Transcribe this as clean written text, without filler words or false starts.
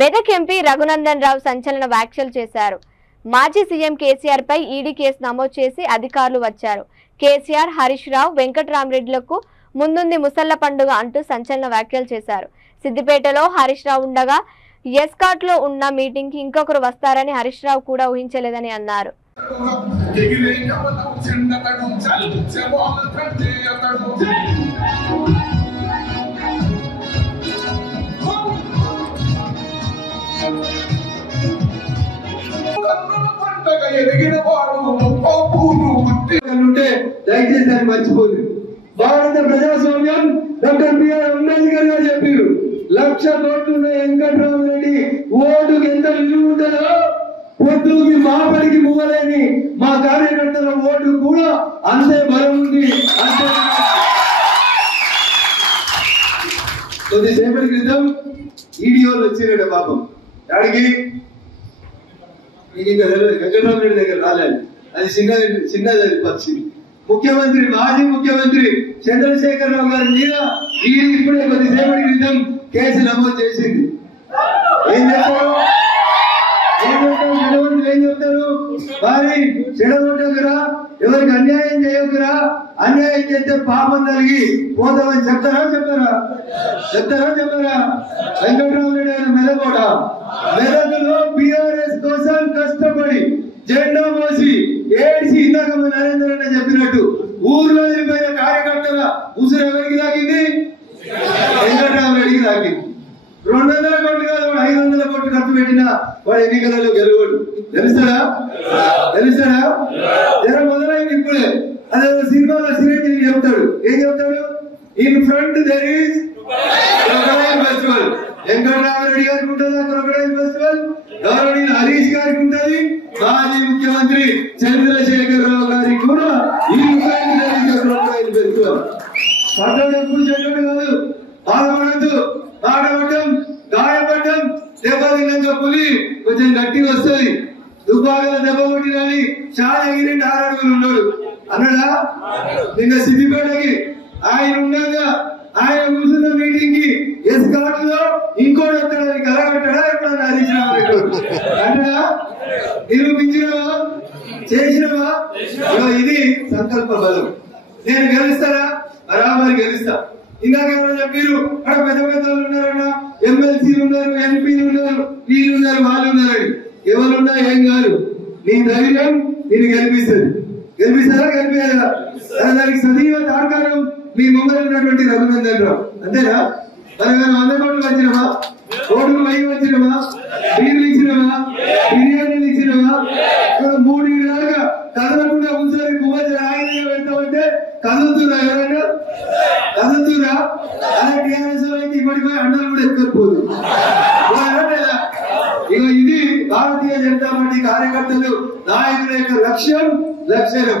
Medak MP Raghunandan Rao సంచలన వ్యాఖ్యలు చేశారు. మాజీ సీఎం కేసీఆర్ పై ఈడీ కేసు నమోదు చేసి అధికారులు వచ్చారు. కేసీఆర్, హరీష్ రావు, వెంకట్రామరెడ్డిలకు ముందుంది ముసళ్ల పండుగ అంటూ సంచలన వ్యాఖ్యలు చేశారు. సిద్దిపేటలో హరీష్ రావు ఉండగా ఎస్కాట్ లో ఉన్న మీటింగ్ కి ఇంకొకరు వస్తారని హరీష్ రావు కూడా ఊహించలేదని అన్నారు. దయచేసి అని మర్చిపోదు. భారత ప్రజాస్వామ్యం డాక్టర్ బిఆర్ అంబేద్కర్ గారు చెప్పారు, 1,00,000 కోట్లు వెంకట్రామరెడ్డి ఓటుకి ఎంత విలువ ఉంటుందో పొద్దుకి మాపడికి మువ్వలేని మా కార్యకర్తల ఓటు కూడా అంతే బలం ఉంది. కొద్దిసేపటి క్రితం ఈడీఓలు వచ్చినాడు పాపం. దానికి ఇంకా వెంకట్రామరెడ్డి దగ్గర రాలేదు, అది చిన్నది పక్షి. ముఖ్యమంత్రి, మాజీ ముఖ్యమంత్రి చంద్రశేఖరరావు గారి మీద ఈడీ ఇప్పుడే కొద్దిసేపటి క్రితం కేసు నమోదు చేసింది. ఏం చెప్తారు ఏం చెప్తారు? వారి చెడగొట్టకురా, ఎవరికి అన్యాయం చేయకురా, అన్యాయం చేస్తే పాపం కలిగి పోతామని చెప్తారా? వెంకట్రామరెడ్డి ఆయన మెదకోట, మెదకులో బీఆర్ఎస్ కోసం కష్టపడి జెండా మోసి ఏడిసి ఇందాక నరేంద్ర రెడ్డి చెప్పినట్టు ఊర్లో వెళ్ళిపోయిన కార్యకర్తల ఉసురు ఎవరికి తాకింది? వెంకట్రామరెడ్డికి తాకింది. 200 కోట్లు కాదు, 500 కోట్లు ఖర్చు పెట్టినా వాడు ఎన్నికలలో గెలవడు. తెలుస్తాడా? జర మొదలైంది ఇప్పుడే. అదే సినిమాలో చిరంజీవి చెప్తాడు, ఏం చెప్తాడు? In front there is crocodile festival. Venkatramareddy గారికి ఉంటుందా క్రొకడైల్ ఫెస్టివల్? గౌరవనీయ హరీష్ గారికి ఉంటుంది, మాజీ ముఖ్యమంత్రి చంద్రశేఖరరావు గారికి కూడా ఈ క్రొకడైల్ ఫెస్టివల్. పడ్డాడు ఎప్పుడు చెడ్డాడు కాదు, బాధపడద్దు. ఆడబడ్డం, గాయపడ్డం, దెబ్బతిన్నాక పులి కొంచెం గట్టిగా వస్తుంది. దుబ్బాకల దెబ్బ కొట్టినని చాలా ఎగిరి 6 అడుగులు ఉన్నాడు అన్నాడా? నిన్న సిద్దిపేటకి ఆయన ఉండగా ఆయన కూర్చున్న మీటింగ్ కి ఎస్కాట్ లో ఇంకోటి వస్తాడని కలగట్టాడా? ఎప్పుడన్నా హరీష్ రావు అంటాడా? నిరూపించినవా? చేసినవా? ఇది సంకల్ప బలం. నేను గెలుస్తారా? బరాబరి గెలుస్తా. ఇందాక ఎవరో చెప్పారు, అక్కడ పెద్ద పెద్ద వాళ్ళు ఉన్నారన్నా, ఎమ్మెల్సీలు ఉన్నారు, ఎంపీలు ఉన్నారు, వీళ్ళు ఉన్నారు, వాళ్ళు ఉన్నారని. ఎవరున్నా ఏం కాదు, నీ ధైర్యం నేను గెలిపిస్తారా? గెలిపేయాలా? దానికి సజీవ తార్కారం మీ ముందర ఉన్నటువంటి రఘునందన్ రావు. అంతేనా? మనం 100 కోట్లు వచ్చినమా? కోట్లు 1000 వచ్చినమా? బీర్లు ఇచ్చినమా? బిర్యానీలు ఇచ్చినమా? 3 ఏళ్ళగా కదలకుండా కూర్చొని పువ్వు ఆయుధంగా పెడతామంటే కదులుతున్నా? ఎవరైనా కదులుతురా? అదే టీఆర్ఎస్ అయితే ఇప్పటిపోయి అండలు కూడా ఎక్కకపోదు. ఇక ఇది భారతీయ జనతా పార్టీ కార్యకర్తలు, నాయకుల యొక్క లక్ష్యం, లక్షణం.